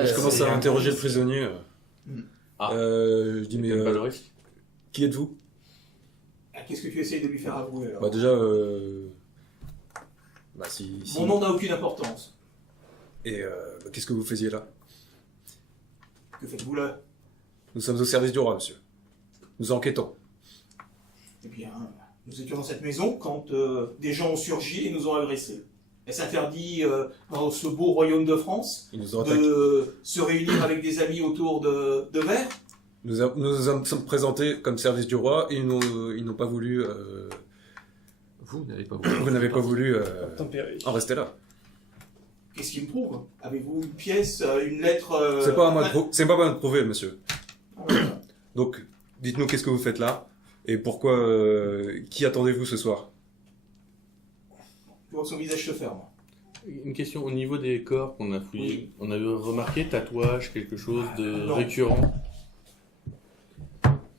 Après, Je commence à interroger le prisonnier. Je dis, mais pas le risque. qui êtes-vous? Qu'est-ce que tu essayes de lui faire avouer alors? Bah déjà, si... Mon nom n'a aucune importance. Et qu'est-ce que vous faisiez là? Que faites-vous là? Nous sommes au service du roi, monsieur. Nous enquêtons. Eh bien, nous étions dans cette maison quand des gens ont surgi et nous ont agressés. Est-ce interdit dans ce beau royaume de France Ils nous ont attaqués. de se réunir avec des amis autour de verre? Nous nous sommes présentés comme service du roi et ils n'ont pas voulu... Vous n'avez pas voulu. Vous n'avez pas voulu Tempéré. en rester là. Qu'est-ce qui me prouve? Avez-vous une pièce, une lettre C'est pas à moi de prouver, monsieur. Voilà. Donc, dites-nous qu'est-ce que vous faites là et pourquoi... qui attendez-vous ce soir? Je vois que son visage se ferme. Une question au niveau des corps qu'on a fouillés. On a remarqué tatouage, quelque chose de Non. récurrent.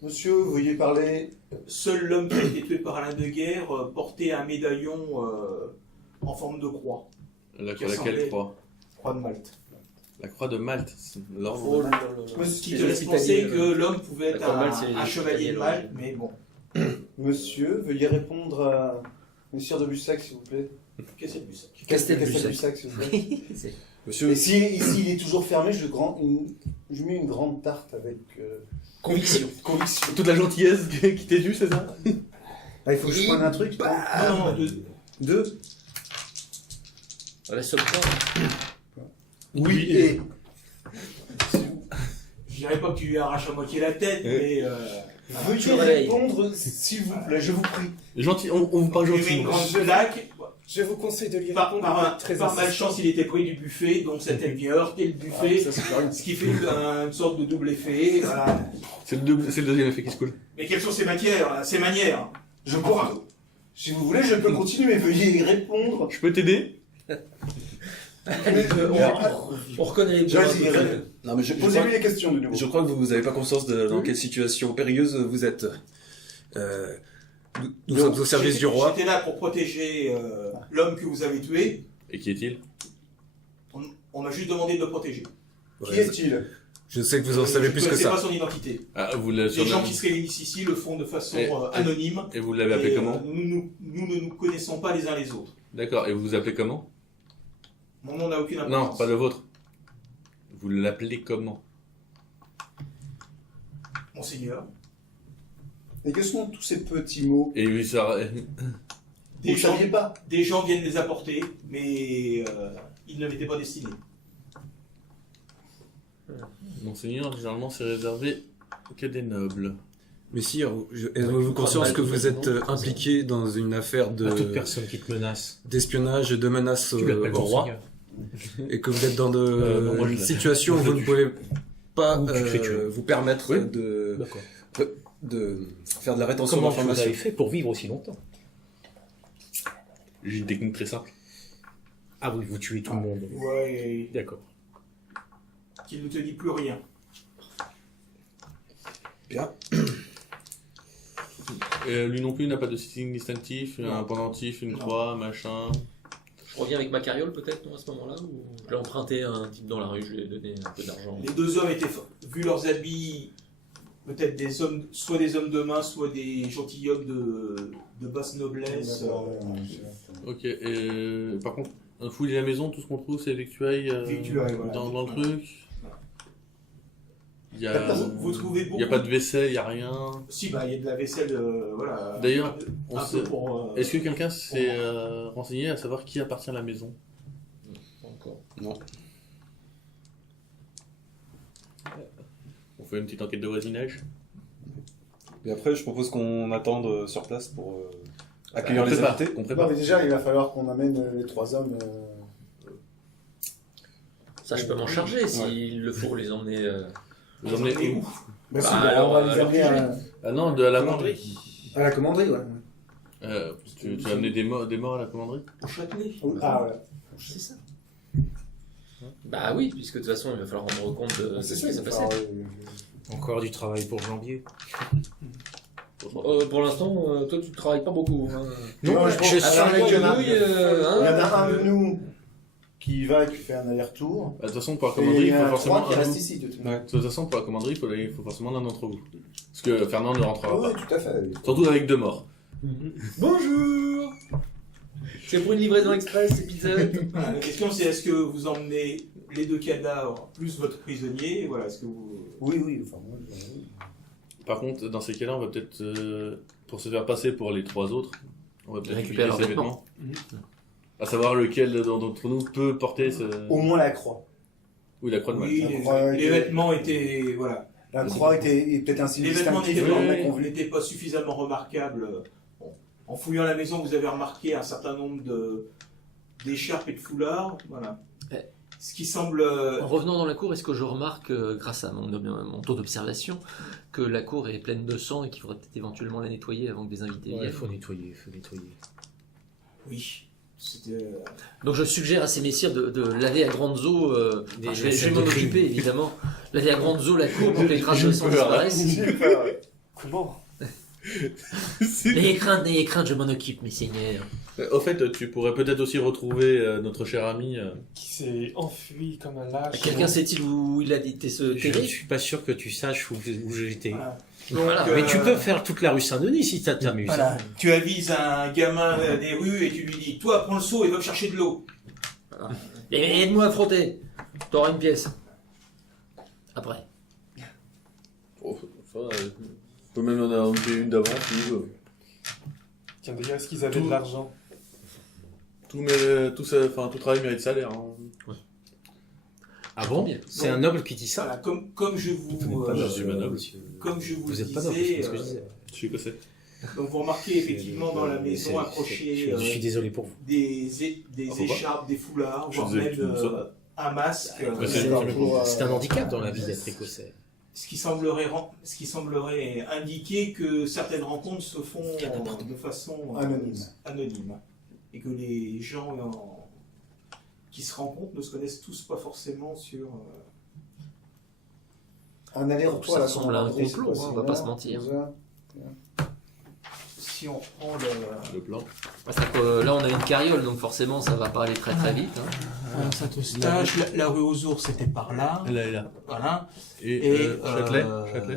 Monsieur, veuillez parler. Seul l'homme qui a été tué par Alain de Guerre portait un médaillon en forme de croix. Qui Laquelle ressemblait- croix? Croix de Malte. La croix de Malte. L'ordre. Oh là là là. Ce qui te laisse penser que l'homme pouvait être La croix de Malte, c'est un les chevalier de Italiens, Malte, mais bon. Monsieur, veuillez répondre à Monsieur de Bussac, s'il vous plaît. Qu'est-ce que c'est que ça? Castelbussac. s'il vous plaît. C'est- Monsieur, Et si ici il est toujours fermé, je mets une grande tarte avec Conviction. conviction. Toute la gentillesse qui t'est due, c'est ça? Ah, il faut que je prenne un truc. Non, Deux. La seule fois. Oui, et. je dirais pas que tu lui arraches à moitié la tête, mais Veuillez réveille. répondre, s'il vous plaît, je vous prie. Gentil, on vous parle tu lui mets une gentiment. grande claque. Je vous conseille de lui Par répondre très par insistant. malchance, il était près du buffet, donc ça t'a bien heurté le buffet, ce qui fait une sorte de double effet. Voilà. C'est le deuxième effet qui se coule. Mais quelles sont ses matières, ses manières? Je pourrais. Si vous voulez, je peux continuer, mais veuillez y répondre. Je peux t'aider? On reconnaît les Vas-y, non, mais je posez-lui crois, les questions de nouveau. je crois que vous n'avez pas conscience dans quelle situation périlleuse vous êtes. Nous sommes au service du roi. J'étais là pour protéger l'homme que vous avez tué. Et qui est-il? On m'a juste demandé de le protéger. Qui est-il? Je sais que vous en savez Je plus que connaissais ça. pas son identité. Ah, vous l'avez Les gens qui se réunissent ici le font de façon anonyme. Et vous l'avez appelé Et, comment? nous ne nous connaissons pas les uns les autres. D'accord, et vous vous appelez comment? Mon nom n'a aucune Non, importance. pas le vôtre. Vous l'appelez comment? Monseigneur. Et que sont tous ces petits mots? Et oui, ça... Vous ne saviez pas? Des gens viennent les apporter, mais ils ne m'étaient pas destinés. Monseigneur, généralement, c'est réservé qu'à des nobles. Mais sire, avez-vous conscience que vous êtes impliqué dans une affaire À toute de personne qui te menace. d'espionnage et de menaces Tu l'appelles au roi Monseigneur. et que vous êtes dans non, moi, je une l'appelle. situation où vous ne pouvez pas Ou tu te fais tuer. vous permettre Oui. D'accord. de faire de la rétention Comment vous d'informations. avez fait pour vivre aussi longtemps? J'ai une technique très simple. Ah oui, vous tuez tout le monde. Ouais, D'accord. qu'il ne te dit plus rien. Bien. Lui non plus n'a pas de signe distinctif, un pendentif, une Non. croix, machin. Je reviens avec ma carriole peut-être, non, à ce moment-là, ou je l'ai emprunté à un type dans la rue, je lui ai donné un peu d'argent. Les deux hommes étaient, vu leurs habits, peut-être des hommes, soit des hommes de main, soit des gentilshommes de basse noblesse. Ok, et par contre, fouiller la maison, tout ce qu'on trouve, c'est victuailles Victuailles, voilà. dans le truc. Il y Vous trouvez beaucoup. a pas de vaisselle, il y a rien. Si, bah, il y a de la vaisselle, voilà. D'ailleurs, on un sait- peu pour. Est-ce que quelqu'un s'est renseigné à savoir qui appartient à la maison? Pas encore. Non. On fait une petite enquête de voisinage. Et après, je propose qu'on attende sur place pour accueillir On les prépare, invités. on Non, prépare. mais déjà, il va falloir qu'on amène les trois hommes. Ça, je peux m'en charger s'il le faut les emmener. Vous emmenez Mais où? où Bah, si, alors, on va les amener Ah non, de à la commanderie. à la commanderie, ouais. Tu vas amener des morts à la commanderie? Au Châtelet. Ah ouais. C'est ça. Bah oui, puisque de toute façon, il va falloir rendre compte de C'est ce ça, qui il s'est va passé. falloir, Encore du travail pour Jambier. Pour l'instant, toi, tu travailles pas beaucoup. Hein. Non, je pense À faire la qu'il y en a- grenouille, Il y en a un de nous qui y va et qui fait un aller-retour. De toute façon, pour la Et commanderie, il y il en faut a forcément 3 qui un. restent ici, de toute manière. De toute façon, pour la commanderie, il faut forcément l'un d'entre vous. Parce que Fernand ne rentrera Oui, pas. tout à fait. oui. Surtout avec 2 morts. Bonjour. C'est pour une livraison express, c'est pizza. Voilà, la question c'est est-ce que vous emmenez les 2 cadavres plus votre prisonnier, voilà, est-ce que vous... Oui, enfin, moi, oui. Par contre, dans ces cas-là, on va peut-être, pour se faire passer pour les 3 autres, on va peut-être Récupérer piquer leurs ses vêtements. À savoir lequel d'entre nous peut porter ce... Au moins la croix. Oui, la croix de Oui, Malte. La croix les était- vêtements étaient... Voilà. La croix était peut-être un signe Les vêtements distinctif n'étaient de la pas, convenu. n'étaient pas suffisamment remarquables. Bon. En fouillant la maison, vous avez remarqué un certain nombre d'écharpes et de foulards. Voilà. Eh. Ce qui semble... En revenant dans la cour, est-ce que je remarque, grâce à mon taux d'observation, que la cour est pleine de sang et qu'il faudrait peut-être éventuellement la nettoyer avant que des invités Ouais, viennent? faut nettoyer, faut nettoyer. Oui. C'était... Donc je suggère à ces messieurs de laver à grandes eaux, Des je vais scènes m'en de crime. occuper évidemment, laver à grandes eaux la cour pour que les traces de sang disparaissent. Comment N'ayez crainte, je m'en occupe, mes seigneurs. Au fait, tu pourrais peut-être aussi retrouver notre cher ami. Qui s'est enfui comme un lâche. Quelqu'un sait-il où il a été se Je ne terrer? suis pas sûr que tu saches où j'étais. Voilà. Voilà. Mais tu peux faire toute la rue Saint-Denis si ça t'amuse. Voilà. Tu avises un gamin des rues et tu lui dis « Toi, prends le seau et va me chercher de l'eau. Et aide-moi à frotter. T'auras une pièce. Après. Oh, ça, on peut même en payer une d'avance si il veut. Tiens, d'ailleurs, est-ce qu'ils avaient Tout- de l'argent? Tout travail mérite salaire. Hein. Ah bon? Bien. C'est un noble qui dit ça? Voilà, comme je vous, Je suis madame. comme je vous Vous le êtes pas noble, c'est disais, ce que je disais. Je suis écossais. donc vous remarquez effectivement dans la maison accroché Je suis désolé pour vous. des Ah, faut pas. écharpes, des foulards, Je voire disais que même tu me sonnes. un masque. Mais c'est- C'est un handicap dans la vie d'être écossais. Ce qui semblerait indiquer que certaines rencontres se font de façon anonyme. Et que les gens qui se rencontrent ne se connaissent tous pas forcément sur... Un aller-retour Ça à la ressemble à un commanderie, complot, c'est quoi, hein, on c'est va une pas heure, se mentir. 12 heures Si on prend le... Le plan. C'est-à-dire que là, on a une carriole, donc forcément, ça va pas aller très très vite. Hein. Alors ça te stage, la rue aux ours c'était par là. Elle est là. Voilà. Et Châtelet,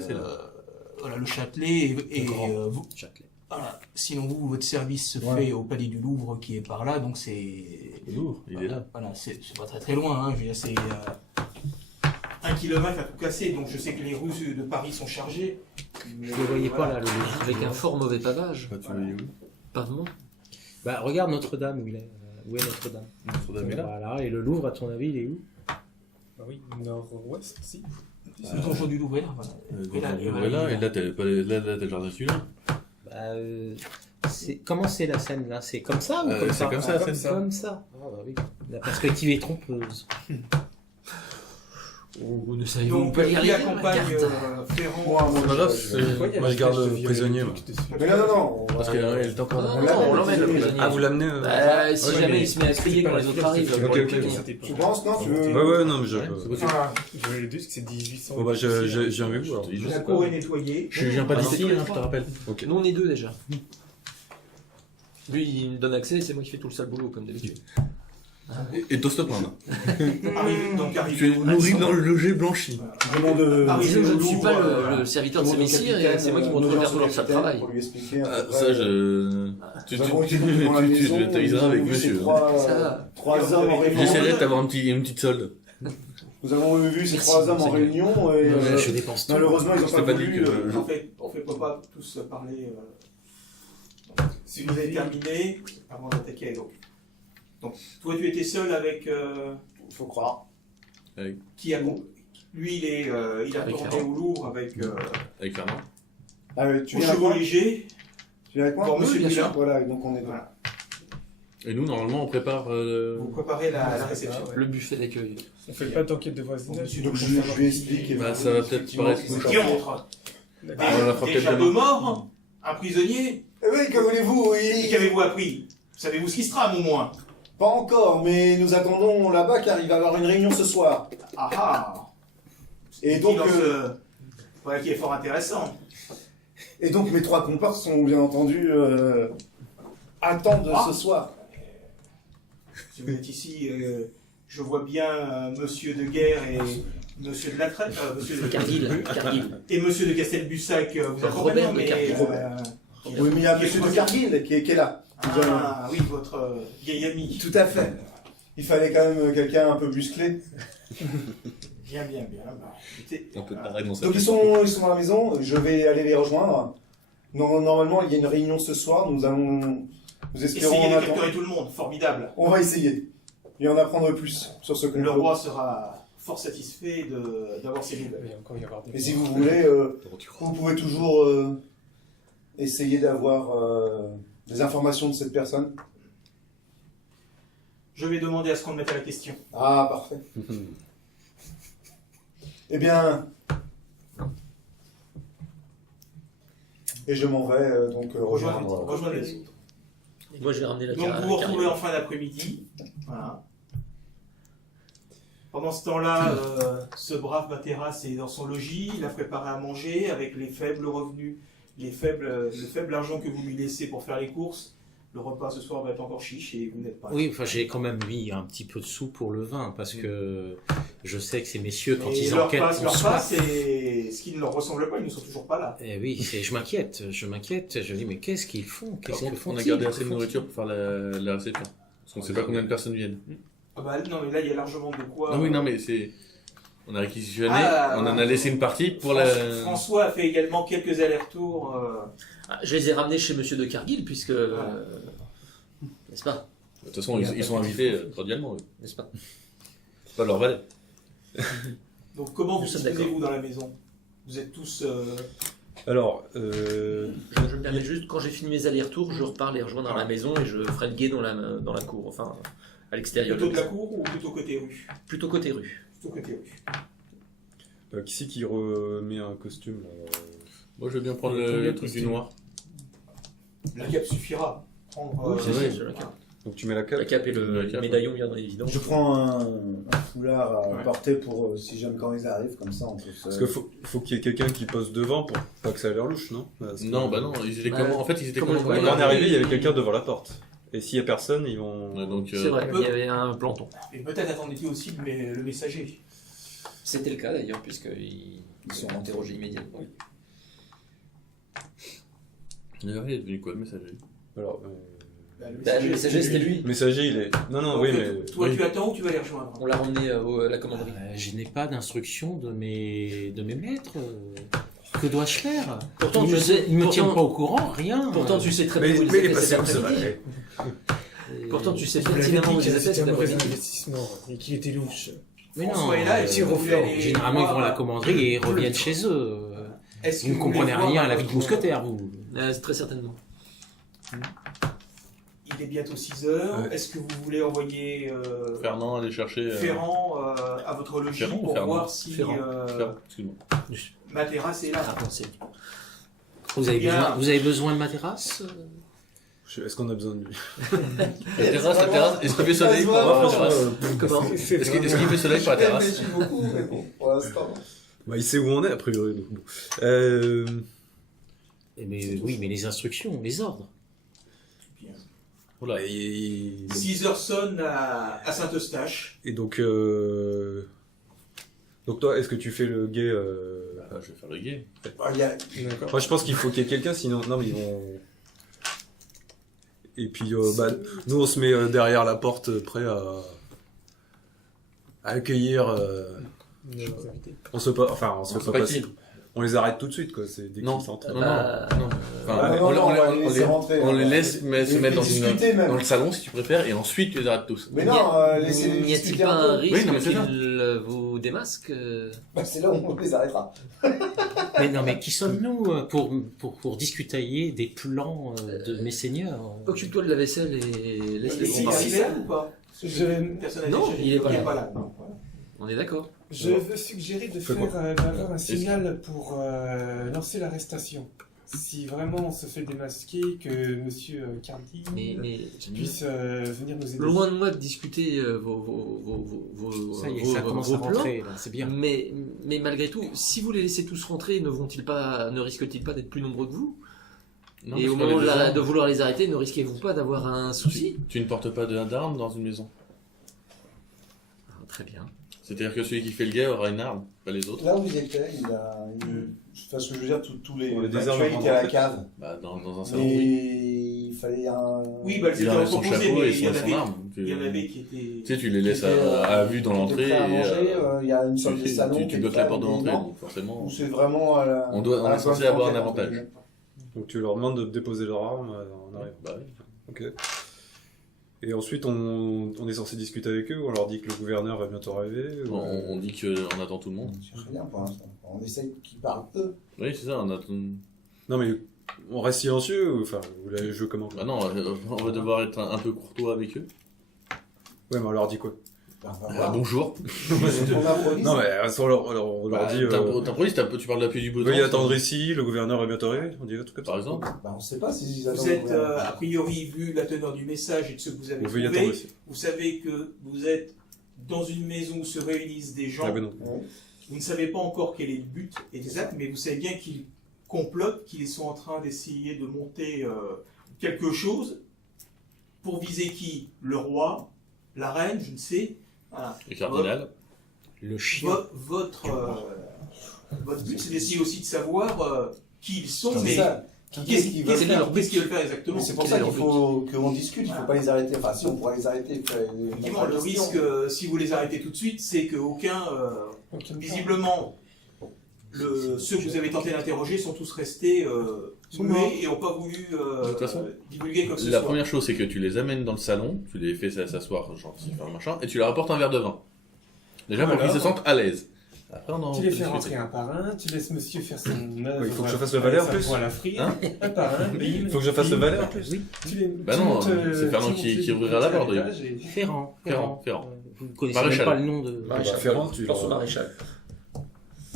c'est là. Voilà, le Châtelet et grand. vous, Châtelet. voilà. Sinon vous, votre service se Ouais. fait au Palais du Louvre qui est par là, donc c'est... Le Louvre, il est là. Voilà, c'est pas très très loin, hein. Je veux dire, c'est 1 kilomètre à tout casser, donc je sais que les rues de Paris sont chargées. Mais, Vous ne voyez pas voilà. là le Louvre? Avec un fort mauvais pavage. Bah, tu voyais où Pavement. Bah regarde Notre-Dame où il est. Où est Notre-Dame? Notre-Dame est là. Voilà. Et le Louvre, à ton avis, il est où? Bah oui, nord-ouest, si. Le donjon du Louvre est là, voilà. Et là, Voilà, et là, t'as le jardin celui-là. Bah, comment c'est la scène là? C'est comme ça ou comme C'est ça? comme ça, comme c'est ça. Comme ça. Ah bah oui. La perspective est trompeuse. Vous ne savez-vous Donc, pas qui lire les livres, accompagne Garde. Ferrand Moi, C'est pas grave, Pourquoi il y a moi la je garde flèche de le violet prisonnier. tout moi. dessus Mais non, Parce qu'elle est encore Ah, dans On non, l'amène, on l'emmène le le prisonnier. Ah, vous l'amenez Bah, si Ouais, jamais mais il se met à crier quand les autres arrivent, c'est on ok, va le ok. prévenir. Tu penses, non tu veux... Ouais, non, mais je. Ah, Je vais dire que c'est 1800. Bon, bah, j'ai un vu, alors. Je La sais cour pas. est nettoyée. Je viens pas Ah, d'ici, non, hein, je te rappelle. Ok. Nous, on est deux déjà. Lui, il me donne accès, c'est moi qui fais tout le sale boulot, comme d'habitude. Et t'oses te plaindre. Arrive Tu es nourri dans le logis blanchi. Je demande... Ah oui, Disons que je ne suis pas Louvre, le serviteur de ces messieurs, et c'est moi qui me retrouve faire tout leur sale travail. Pour lui expliquer un Ah, peu ça, près, je. Tu nous avons été dans la maison, t'aviseras nous avec avons vu ces monsieur. Ça. trois hommes en réunion. J'essaierai de t'avoir une petite solde. Nous avons vu ces Merci, trois hommes en monseigneur. réunion et Je dépense tout. malheureusement ils n'ont Je pas t'ai pas dit voulu... que- En fait, on fait pas tous parler. Si vous avez terminé, avant d'attaquer donc, toi, tu étais seul avec. faut croire. Qui a. Lui, il a Avec tourné Ferrand. au Louvre avec. Avec Fernand. Ah, tu Au viens avec chevaux moi léger. Tu viens avec moi Pour Monsieur bien sûr. Moulin. Voilà, donc on est deux. Voilà. Et nous, normalement, on prépare. Vous préparez la réception. Ouais. Le buffet d'accueil. On fait pas d'enquête de voisinage. Donc je lui explique... Bah, ça va peut-être effectivement, paraître qu'ils sont Qui pas- rentre D'accord. on la fera Déjà peut-être deux demain. morts, un prisonnier. Eh oui, que voulez-vous Et oui. qu'avez-vous appris? Savez-vous ce qui se trame au moins? Pas encore, mais nous attendons là-bas car il va y avoir une réunion ce soir. Ah ah! Et donc, Voilà qui est fort intéressant. mes trois comparses sont bien entendu attendent Ah. ce soir. Si vous êtes ici Je vois bien Monsieur de Guerre et Monsieur de Latreille, Monsieur de Cargill. et Monsieur de Castelbussac vous accompagnent, Robert de mais Cargill. Oui, mais il y a Monsieur de Cargill qui est là. ah oui, votre vieil ami. Tout à fait. Il fallait quand même quelqu'un un peu musclé. Bien. Bah, écoutez, On peut paraître dans sa Donc ils sont à la maison, je vais aller les rejoindre. Normalement, il y a une réunion ce soir, nous espérons essayez de en attendre. capturer tout le monde, formidable. On va essayer. Et en apprendre plus sur ce complot. Le roi sera fort satisfait d'avoir ces Il nouvelles. va encore y avoir des... Et si vous voulez, vous pouvez toujours essayer d'avoir des informations de cette personne. Je vais demander à ce qu'on me mette à la question. Ah, parfait. Eh bien... Et je m'en vais donc Rejoindre les autres. Moi, je vais ramener la Donc vous vous retrouvez en fin d'après-midi. Voilà. Pendant ce temps-là, ce brave Materas est dans son logis, il a préparé à manger avec les faibles revenus, le faible argent que vous lui laissez pour faire les courses. Le repas ce soir va être encore chiche et vous n'êtes pas. Oui, enfin, j'ai quand même mis un petit peu de sous pour le vin, parce que je sais que ces messieurs, quand Et ils leur enquêtent, passe, ont leur soif. passe, c'est ce qui ne leur ressemble pas, ils ne sont toujours pas là. Eh oui, je m'inquiète, je dis, mais qu'est-ce qu'ils font? Par contre, on a gardé assez de nourriture pour faire la réception. Parce qu'on ne sait pas combien de personnes viennent. Ah bah, non, mais là il y a largement de quoi. Non, oui, non, mais c'est. On a réquisitionné, Ah, on en a laissé une partie pour François a fait également quelques allers-retours. Ah, je les ai ramenés chez Monsieur de Cargill, puisque... n'est-ce pas? De toute façon, ils sont invités cordialement, eux. N'est-ce pas? C'est pas leur valet. Donc comment vous Nous sommes disposez-vous dans la maison? Vous êtes tous... Alors, Je me permets juste, quand j'ai fini mes allers-retours, je repars les rejoindre à la maison et je ferai le guet dans la cour, enfin, à l'extérieur. plutôt de la cour ou plutôt côté rue? Plutôt côté rue. Plutôt côté rue. qui c'est qui remet un costume Moi, je veux bien prendre Combien de le truc du costumes noir. La cape suffira. Prendre, Oui, c'est oui. c'est la cape. Donc tu mets la cape. La cape et le La cape, médaillon bien évident. Je prends un foulard à Ouais. porter pour si jamais quand ils arrivent, comme ça on peut se... Parce qu'il faut qu'il y ait quelqu'un qui pose devant pour pas que ça a l'air louche, non? Parce que- Non, bah non, ils étaient Bah, comment? En fait, ils étaient comment comment? je vois, Quand on est arrivé, il y avait quelqu'un devant la porte. Et s'il y a personne, ils vont. Ouais, donc, C'est vrai, il y avait un planton. Et peut-être attendait-il aussi le messager. C'était le cas d'ailleurs, puisqu'ils sont interrogés immédiatement. Il est devenu quoi, le messager? Alors, Le messager, c'était lui. messager, il est. Non, non, Donc, oui, mais. Toi, oui. tu attends ou tu vas les rejoindre? On l'a ramené à la commanderie. Je n'ai pas d'instruction de mes maîtres. Que dois-je faire? Pourtant, Ils tu me, sais, ils me pourtant- tiennent pas au courant, rien. Pourtant, tu sais très bien Mais, où ils mais il est étaient passé cet où ce après-midi. valet? Pourtant, tu sais Il avait pertinemment où dit ils que étaient cet c'était un mauvais après-midi. investissement et qu'il était louche. Mais non, François est là, et si vous refait. voulez aller généralement ils vont à la voir- commanderie et reviennent chez eux. Est-ce que Vous ne voulez comprenez voir rien à la vie de votre- mousquetaire, vous. Très certainement. Il est bientôt 6 heures. Ouais. Est-ce que vous voulez envoyer Fernand aller chercher. Ferrand à votre logis Ferrand ou pour Fernand voir si Ferrand. Ferrand, excuse-moi. Materas est là? Ah, pensez. Bien. Vous avez besoin de ma terrasse? Est-ce qu'on a besoin de lui? La terrasse, est-ce qu'il fait soleil pour voir la terrasse? Comment? Est-ce qu'il fait soleil sur la terrasse? beaucoup, mais bon, pour l'instant. Bah, il sait où on est, a priori. Donc, bon. Mais oui, mais les instructions, les ordres. Voilà. Et 6 heures sonnent à Saint-Eustache. donc, donc toi, est-ce que tu fais le guet Ah, je vais faire le guet. Ah, il y a... D'accord. Moi, je pense qu'il faut qu'il y ait quelqu'un, sinon, non, mais ils vont. Et puis, bah, nous, on se met derrière la porte, prêt à accueillir. Nos invités. On se fait pas C'est passer. qui? On les arrête tout de suite, quoi. C'est dès Non. qu'ils s'entrent. Non, Bah, non. Enfin, Ah, non, on va les laisser rentrer. on les laisse se mettre discuter même. dans le salon, si tu préfères, et ensuite tu les arrêtes tous. Mais non, laissez-les N'y a-t-il discuter pas un un peu. risque Oui, non, mais c'est qu'il vous démasque Bah, c'est là où on les arrêtera. Mais non, mais qui sommes-nous pour discutailler des plans de mes seigneurs? Occupe-toi de la vaisselle et laisse les Il grands est partir. là ou pas? Personne n'a Non, été il est pas cherché. là. là. Non, voilà. On est d'accord. Je veux suggérer de Fais faire quoi d'abord un signal pour lancer l'arrestation. Si vraiment on se fait démasquer, que Monsieur Cardi Mais puisse venir nous aider. loin de moi de discuter vos Ça y est, ça commence à plans. rentrer, là, c'est bien. Mais malgré tout, si vous les laissez tous rentrer, ne risquent-ils pas d'être plus nombreux que vous? Non, Et parce au qu'on moment les besoin. de vouloir les arrêter, ne risquez-vous pas d'avoir un souci? Tu ne portes pas d'armes dans une maison? Très bien. C'est-à-dire que celui qui fait le guet aura une arme, pas les autres. Là où ils étaient, enfin, ce que je veux dire, tous les On les actuels désarme étaient à la avant cave. Bah, dans un salon, Mais oui. il fallait un. Oui, bah, Il c'était enlève son proposé, chapeau mais et il y en son avait, arme. il y en avait qui étaient. Tu sais, tu les laisses Qui était, à vue dans qui l'entrée. était prêt à manger, il y a une sorte de tu salon. qui est bloques la prêt porte de à l'entrée, l'élément, donc forcément. où c'est vraiment à la. On à la est censé coin avoir un frontière, avantage. entre guillemets. Donc tu leur demandes de déposer leur arme en arrivant. Bah oui. Ok. Et ensuite, on est censé discuter avec eux, on leur dit que le gouverneur va bientôt arriver. ou- On dit qu'on attend tout le monde. On cherche rien pour l'instant. On essaye qu'ils parlent eux. Oui, c'est ça, on attend. Non mais on reste silencieux ou enfin vous l'avez joué comment quoi Bah non, on va devoir être un peu courtois avec eux. Ouais mais on leur dit quoi Ben, on va Ah, voir. bonjour. On improvise. Non mais on leur Bah, dit t'improvises, tu parles de l'appui du beau temps. veuillez attendre ici, le gouverneur est bientôt arrivé, on dit un truc comme ça. Par exemple. Ben, on sait pas s'ils Vous attendent. êtes, a priori, vu la teneur du message et de ce que vous avez Ou veuillez attendre trouvé, ici. vous savez que vous êtes dans une maison où se réunissent des gens. Ah ben non. Ouais. Vous ne savez pas encore quel est le but exact, mais vous savez bien qu'ils complotent, qu'ils sont en train d'essayer de monter quelque chose pour viser qui? Le roi, la reine, je ne sais. Voilà. Le cardinal. Le chien. Votre but, c'est d'essayer aussi de savoir qui ils sont, C'est mais ça. Qu'est-ce qu'ils veulent faire qu'est-ce qu'ils veulent faire exactement. Mais c'est pour Quel ça est qu'il leur faut qu'on discute, il ne faut Voilà. pas les arrêter. Enfin, si on pourrait les arrêter. Effectivement, le risque, si vous les arrêtez tout de suite, c'est qu'aucun, visiblement, ceux que vous avez tenté d'interroger sont tous restés muets et n'ont pas voulu toute façon, divulguer quoi que ce La soit. première chose, c'est que tu les amènes dans le salon, tu les fais s'asseoir, gentil, faire machin, et tu leur apportes un verre de vin. Déjà pour qu'ils se sentent à l'aise. Après, on en Tu les peut fais discuter. rentrer un par un, tu laisses monsieur faire son œuvre. il faut que je fasse le valet en sa plus. poêle à frire, Hein un par un, bim. Il faut que je fasse le valet en plus. Oui. Tu les, Bah tu non, montes, c'est Fernand tu qui montes les ouvrira la porte, étages et- Ferrand. Ferrand. Vous ne connaissez même Maréchal. pas le nom de... Maréchal. Ferrand, tu Lance au leur- maréchal.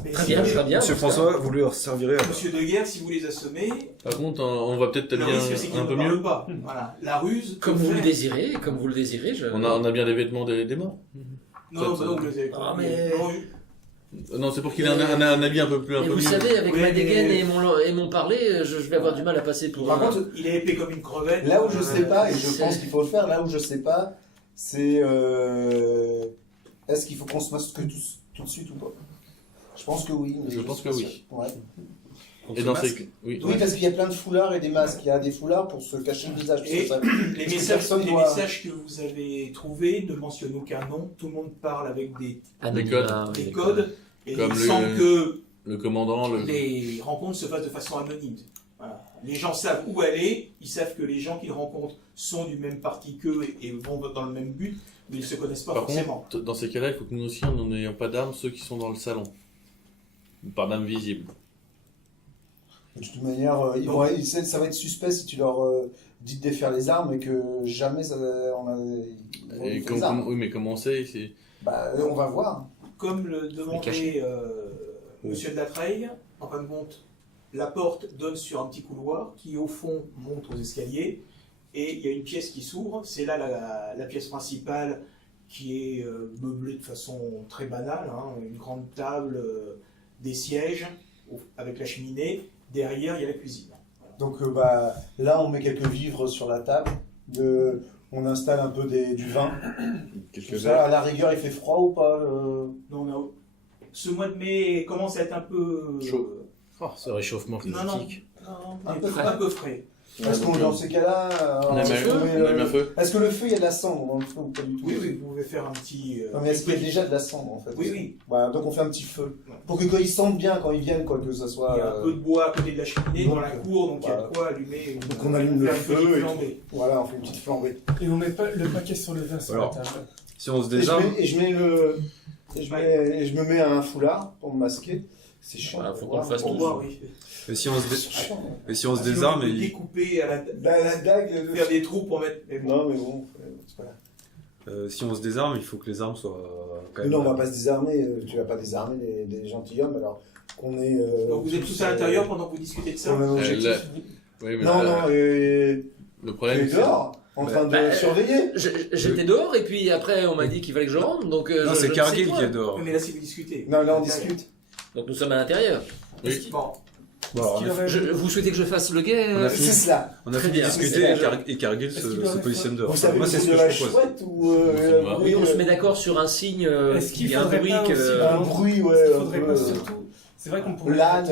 Mais Très si bien, vous- très bien. Monsieur François, vous leur servirez à Monsieur de Guerre, si vous les assommez, Par contre, on va peut-être le bien risque c'est qu'ils un ne peu parlent mieux. pas. Voilà. La ruse. Comme peut vous le faire- désirez, je... On a bien les vêtements des morts. Non, non, vous les avez Ah, pas. mais- Non, c'est pour qu'il ait un habit un peu Et vous mieux. savez, avec Oui, ma mais- dégaine et mon parler, je vais avoir du mal à passer pour Par un... contre, Il est épais comme une crevette. là où je sais pas, et je c'est- pense qu'il faut le faire, là où je sais pas, c'est est-ce qu'il faut qu'on se masque tout de suite ou pas? Je pense que oui. Mais Je pense suis que pas oui. sûr. Ouais. Et dans ces... Oui. Oui, parce qu'il y a plein de foulards et des masques. Il y a des foulards pour se cacher le visage. Et parce que ça- les que messages, personne les doit- messages que vous avez trouvés ne mentionnent aucun nom. Tout le monde parle avec des Anonymat, des oui, codes. Et Comme il le- semble que Le commandant, les rencontres se fassent de façon anonyme. Voilà. Les gens savent où aller, ils savent que les gens qu'ils rencontrent sont du même parti qu'eux et vont dans le même but, mais ils ne se connaissent pas Par forcément. contre, dans ces cas-là, il faut que nous aussi, nous n'ayons pas d'armes, ceux qui sont dans le salon. Pas d'armes visibles. De toute manière, ça va être suspect si tu leur dis de défaire les armes et que jamais ils vont Et défaire les armes. oui, mais comment on sait c'est... Bah, on va voir. Comme le demandait Monsieur de la Treille, en fin de compte, la porte donne sur un petit couloir qui, au fond, monte aux escaliers. Et il y a une pièce qui s'ouvre. C'est là la pièce principale qui est meublée de façon très banale. Hein, une grande table, des sièges avec la cheminée. Derrière, il y a la cuisine. Donc bah, là, on met quelques vivres sur la table. On installe un peu du vin. Quelques Tout verres. ça, à la rigueur, il fait froid ou pas Non, ce mois de mai commence à être un peu Chaud. Oh, ce réchauffement Non, non. climatique. un peu frais. Parce que dans ces cas-là, On a mis un feu. est-ce que le feu, il y a de la cendre dans le feu ou pas du tout? Oui, oui, vous pouvez faire un petit. Non, mais est-ce qu'il y a déjà de la cendre en fait? Oui, oui. Voilà, donc on fait un petit feu. Pour que quand ils sentent bien, quand ils viennent, quoi, que ça soit. Il y a un peu de bois à côté de la cheminée donc, dans la cour, donc il y a voilà. de quoi allumer. Donc on allume le faire une feu petite et flambée. Voilà, on fait une petite flambée. Et on met pas le paquet sur le vin sur Alors, la table. Si on se Et désarme, je me mets un foulard pour me masquer. C'est chiant. Voilà, faut qu'on le fasse Pour tous. voir, oui. et si on se, et si on se Parce que désarme, on peut et découper à La dague. faire des trous pour mettre. Mais bon. Non, mais bon, c'est pas grave. si on se désarme, il faut que les armes soient quand même. Non, on va pas se désarmer. Tu vas pas désarmer des gentilshommes alors qu'on est. Donc vous êtes tous à l'intérieur pendant que vous discutez de ça. On a un objectif. là- Oui, mais Non, là, non, et le problème, c'est... dehors, en train de surveiller. J'étais dehors et puis après on m'a dit qu'il fallait que je rentre, donc Non, je c'est ne Cargill sais qui quoi. est dehors. Mais là, c'est vous discutez. Non, là on discute. Donc nous sommes à l'intérieur. Oui. Bon. Bon, alors, Est-ce qu'il aurait- Vous souhaitez que je fasse le guet On a C'est fini. cela. On a Très fini de bien. discuter et Cargill Est-ce qu'il se aurait positionne dehors. Vous savez, Moi, le c'est ce de que la je propose. chouette ou C'est moi. Oui, on se met d'accord sur un signe. Est-ce qu'il il y a un faudrait bruit pas que. aussi- un bruit, ouais. Il un faudrait peu, pas surtout. C'est vrai qu'on pourrait. L'âne.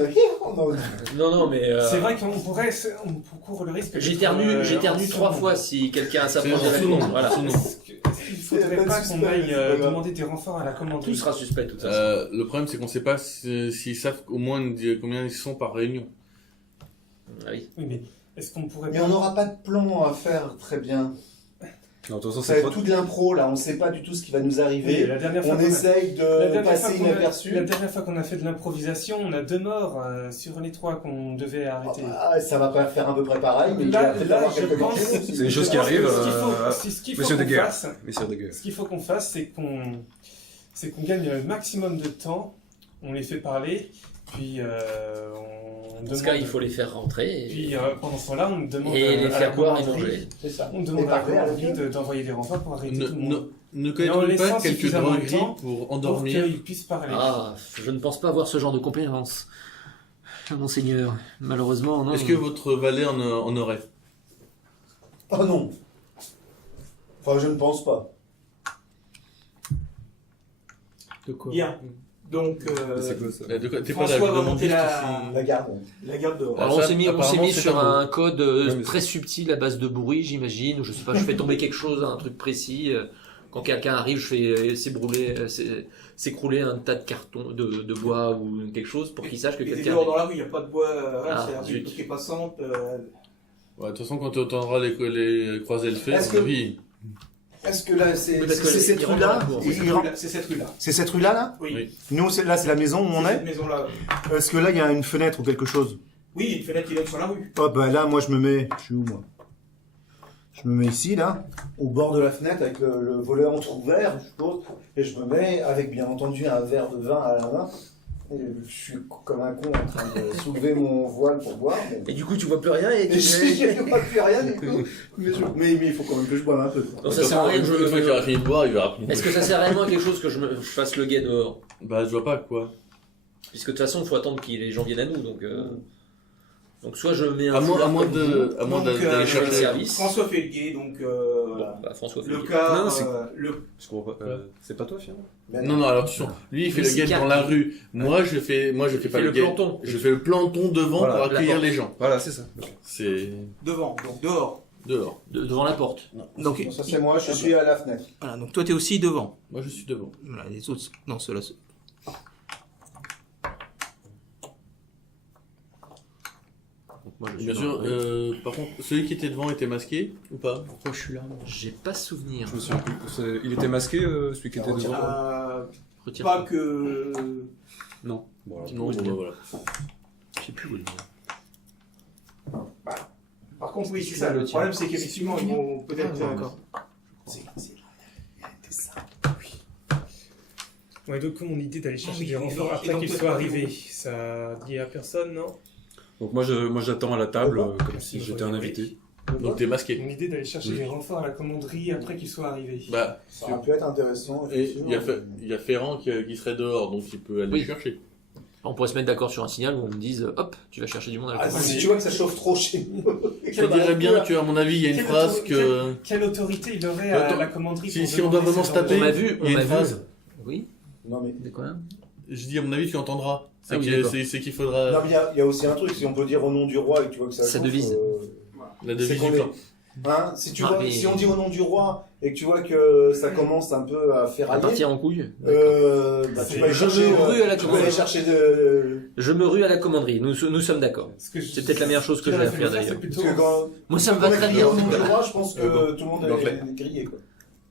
Non, Non, mais. C'est vrai qu'on pourrait. On court le risque. J'éternue 3 fois si quelqu'un s'approche de la sous-nom. commande. Voilà. Sous-nom. Est-ce qu'il faudrait pas de pas qu'on suspense, aille c'est pas grave. demander des renforts à la Tout commanderie? sera suspect, de toute façon. Le problème, c'est qu'on sait pas s'ils savent au moins combien ils sont par réunion. Ah oui. Oui, mais est-ce qu'on pourrait Mais pas. on n'aura pas de plan à faire très bien. Non, de toute façon, Ça c'est va pas... être tout de l'impro là, on sait pas du tout ce qui va nous Oui, arriver. la dernière fois On qu'on a- essaye la de dernière passer fois qu'on a- inaperçu. La dernière fois qu'on a fait de l'improvisation, on a 2 morts sur les 3 qu'on devait arrêter. Ah, ça va pas faire à peu près pareil, mais il va Là, peut-être là, avoir je quelques pense. morceaux. C'est des choses qui je pense que arrivent, Ce qu'il faut monsieur qu'on de guerre. fasse, Messieurs de guerre. ce qu'il faut qu'on fasse, c'est qu'on gagne le maximum de temps. On les fait parler, puis on Dans ce demande. cas, il faut les faire rentrer. Puis pendant ce temps-là, on demande Et les à la faire boire et commanderie- manger. C'est ça. On demande Et à la parler à la commanderie gueule. d'envoyer des renforts pour arrêter Ne, tout le ne, monde. ne Mais en connaît-on laissant pas quelques suffisamment de drogueries temps pour pour endormir qu'ils puissent parler. Ah, je ne pense pas avoir ce genre de compétence. Monseigneur, malheureusement, non. Est-ce que votre valet en aurait? Oh non. Enfin, je ne pense pas. De quoi? Bien. Donc, C'est quoi ça? De quoi? T'es pas là, François je va demande monter juste la- La garde. la garde dehors. Alors, ça, on s'est mis apparemment, c'est sur un un code Ouais, mais très subtil à base de bruit, j'imagine. Ou je sais pas, je fais tomber quelque chose, un truc précis. Quand quelqu'un arrive, je fais s'écrouler un tas de cartons, de bois ou quelque chose pour qu'il sache que Et t'es quelqu'un dehors dans arrive. la rue, il n'y a pas de bois, voilà, Ah, c'est la rue zut. qui est passante. Ouais, de toute façon, quand tu entendras les croisés le faire, Est-ce à que- mon avis, Est-ce que là, c'est Parce que c'est cette il rentre rue-là dans la cour. C'est cette rue-là. C'est cette rue-là, là Oui. Oui. Nous, là, c'est la maison où on C'est est. cette maison-là. Est-ce que là, il y a une fenêtre ou quelque chose? Oui, il y a une fenêtre qui donne sur la rue. Oh, bah là, moi, je me mets... Je suis où, moi? Je me mets ici, là. au bord de la fenêtre avec le volet entrouvert, je suppose, et je me mets avec bien entendu un verre de vin à la main. Et je suis comme un con en train de soulever mon voile pour boire. Et du coup, tu vois plus rien et Et tu je ne vois plus rien du tout. Mais il faut quand même que je boive un peu. Donc ça sert à rien que une fois qu'il aura fini de boire, il verra plus. Est-ce que ça sert réellement à quelque chose que je fasse le guet dehors? Bah, je vois pas quoi. Puisque de toute façon, il faut attendre que les gens viennent à nous. Donc soit je mets un À moins foulard comme Donc, d'aller le chercher. service. François fait le guet, donc vous. voilà. Bah, François fait Le le guet. cas, Non, c'est- le... Je comprends pas. C'est pas toi, finalement? Non, non, alors attention. Lui, il fait Mais le c'est guet dans Carl la qui- rue. Moi, je fais pas fait le le guet. planton. Je fais le planton devant Voilà, pour la accueillir porte. les gens. Voilà, c'est ça. C'est devant, donc dehors. dehors. Devant la porte. Donc, Ça c'est moi, je suis à la fenêtre. voilà, donc toi t'es aussi devant. Moi, je suis devant. Voilà, les autres, non, ceux-là. Donc moi, je suis Bien dans sûr, la rue. par contre, celui qui était devant était masqué ou pas? Pourquoi je suis là, moi? J'ai pas souvenir. Je me souviens plus. Il était masqué, celui qui était devant? Retire. Pas que. Non. Bon, alors. Non, bon, bah, voilà. Je sais plus où il est. Par contre, oui, c'est Tu ça. vas Le le problème, c'est qu'effectivement, ils vont peut-être. Ah, d'accord. Ouais, donc mon idée d'aller chercher oui, des oui, renforts oui. Et après donc, qu'ils toi, soient tu- arrivés, ça dit à personne, non? Donc moi j'attends à la table comme si j'étais un invité. Donc, t'es masqué. Mon idée d'aller chercher des renforts à la commanderie après qu'ils soient arrivés. Bah, Ça aurait pu être intéressant. et effectivement. il y a Ferrand qui serait dehors, donc il peut aller Oui. chercher. On pourrait se mettre d'accord sur un signal où on me dise hop, tu vas chercher du monde à la Ah, commande. si tu vois que ça chauffe trop chez nous. Je dirais bien qu'à mon avis, il y a une Quelle phrase autorité- que... Quelle autorité il aurait à Attends, la commanderie si- pour si on doit demander vraiment ce se genre de- taper, On m'a vu, il y a une phrase. Oui. Non mais, De quoi? Je dis, à mon avis, tu entendras. C'est Ah oui, qu'il d'accord. c'est qu'il faudra non, mais il y a aussi un truc, si on peut dire au nom du roi et que tu vois que ça Ça chauffe, devise. la c'est devise qu'on du est- clan. Hein, si, tu Ah, vois, mais- si on dit au nom du roi et que tu vois que ça commence un peu à faire À railler, partir en couille. bah, tu vas aller Je chercher, me rue à la tu vas aller commanderie. chercher de... Je me rue à la commanderie. Nous sommes d'accord. Ce que je- C'est peut-être la meilleure chose que ce j'ai à j'aurais faire fait d'ailleurs. c'est plutôt- Parce que quand Moi, ça me quand va on très écrit bien. au nom du roi, je pense que bon. tout le monde Gantelet. est grillé, quoi.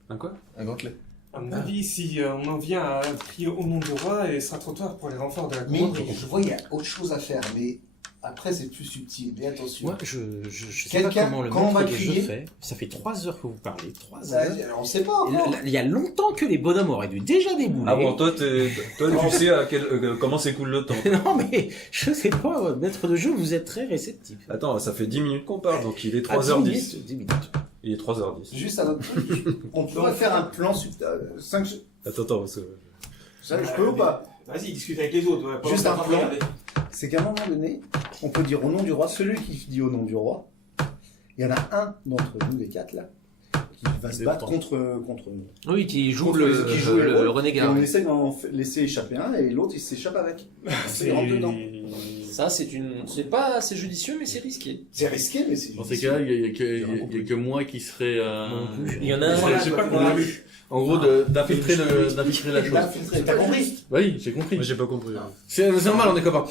Un quoi? Un gantelet. À mon avis, si on en vient à crier au nom du roi, il sera trop tard pour les renforts de la Mais commanderie. je vois, il y a autre chose à faire, mais après c'est plus subtil, mais attention. Moi, je sais pas Quelqu'un, comment le quand on va maître de jeu crier- fait. Ça fait 3 heures que vous parlez. 3 Ça, heures. on sait pas Et encore. il y a longtemps que les bonhommes auraient dû déjà débouler. Ah bon, toi tu sais comment s'écoule le temps. Non, mais je sais pas, maître de jeu, vous êtes très réceptif. Attends, ça fait 10 minutes qu'on parle, donc il est Ah, 3h10. 10 minutes. Il est 3h10. Juste un autre truc, on pourrait faire un plan 5... Attends, parce que... Ça, je peux ou pas? Vas-y, discute avec les autres. ouais, pas Juste en un train de plan. regarder. C'est qu'à un moment donné, on peut dire au nom du roi. Celui qui dit au nom du roi, il y en a un d'entre nous, des 4 là, qui va se battre contre nous. Oui, qui joue Contre le, qui joue le rôle, renégat. Et on essaie d'en laisser échapper un, et l'autre il s'échappe avec. C'est rentre dedans. Ça, c'est pas assez judicieux, mais c'est risqué. C'est risqué, mais c'est Dans ces cas-là, il y a que moi qui serait... Il y en a un. Voilà, j'ai pas voilà. compris. En gros, d'infiltrer la chose. T'as compris? Oui, j'ai compris. Moi, j'ai pas compris. C'est normal, on est copains.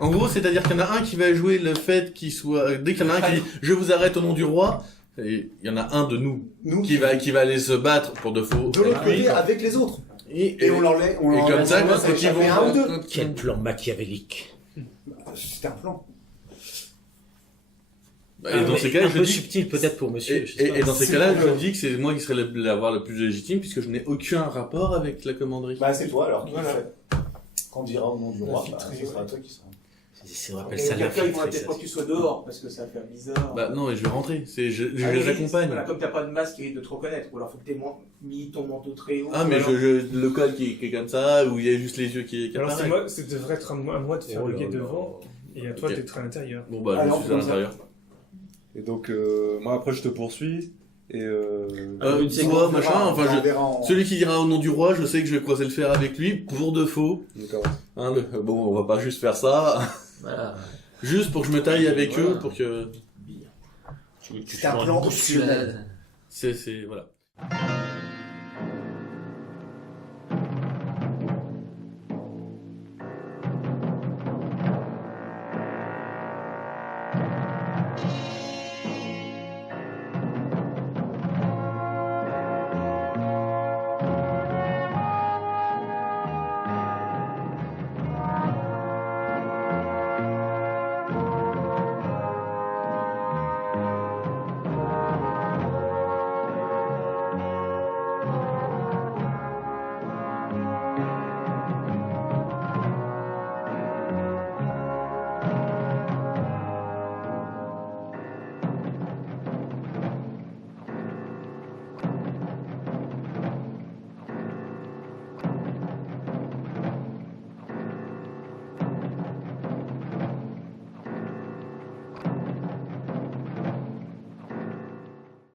En gros, c'est-à-dire qu'il y en a un qui va jouer le fait qu'il soit... Dès qu'il y en a un qui dit « Je vous arrête au nom du roi », et il y en a un de nous qui va aller se battre pour de faux. De l'autre côté, avec les autres. Et Et on l'enlève. et comme ça, quand ça ils échappe vont- un ou deux. Quel plan machiavélique. C'était un plan. Et dans ces cas-là, un je peu dis... subtil peut-être pour monsieur. je sais pas. Et dans ces C'est cas-là, pour je le- dis que c'est moi qui serais l'avoir le plus légitime, puisque je n'ai aucun rapport avec la commanderie. Bah, c'est toi alors qui Voilà. le fait. Quand on dira au nom du roi, bah, Infiltré, ce sera ouais. toi qui sera. C'est Et on appelle auquel ça cas, ils vont l'infiltré, peut-être ça. pas que tu sois dehors, parce que ça va faire bizarre. Bah non, mais je vais rentrer. Je Ah les oui, accompagne. Voilà, comme t'as pas de masque, ils risquent de te reconnaître. Ou alors faut que t'aies mis ton manteau très haut. Ah, mais Ou alors- le col qui est comme ça, où il y a juste les yeux qui Alors apparaissent. ça devrait être à moi de faire Oh le là guet là. devant et à toi Ok. d'être à l'intérieur. Bon bah, Alors, je suis à comme ça. l'intérieur. Et donc, moi, après, je te poursuis. Et Tu vois, machin, enfin, On verra en- celui qui dira au nom du roi, je sais que je vais croiser le fer avec lui, pour de faux. d'accord. Hein, bon, on va pas juste faire ça. Voilà. Juste pour que je me taille avec Voilà. eux, pour que... Tu C'est un plan optionnel. C'est, voilà.